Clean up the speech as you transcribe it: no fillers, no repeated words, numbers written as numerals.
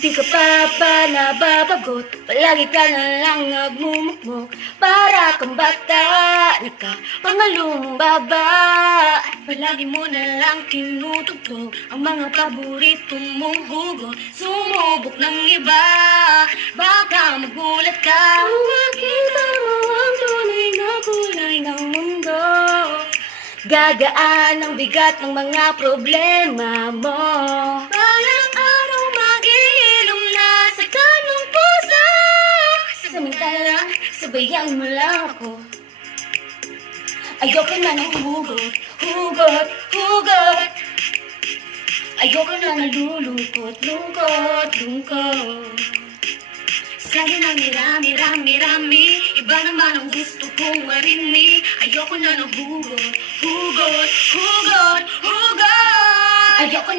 Di ka pa ba nababagot? Palagi ka na lang nagmumukmok. Para kang bata, nagkapangalong baba. Palagi mo na lang tinutugtog ang mga paborito mong hugot. Sumubok ng iba, baka magulat ka kung makita mo ang tunay na kulay ng mundo. Gagaan ang bigat ng mga problema mo. Parang araw mag-iilom na sa tanong puso. Samantala, sabayan mo lang ako. Ayoko na ng hugot, hugot, hugot. Ayoko na nalulungkot, lungkot, lungkot. Sabi na mirami, rami, rami. Iba naman ang gusto kong marinig. Ayoko na ng hugot, hugot, hugot, hugot. Ayoko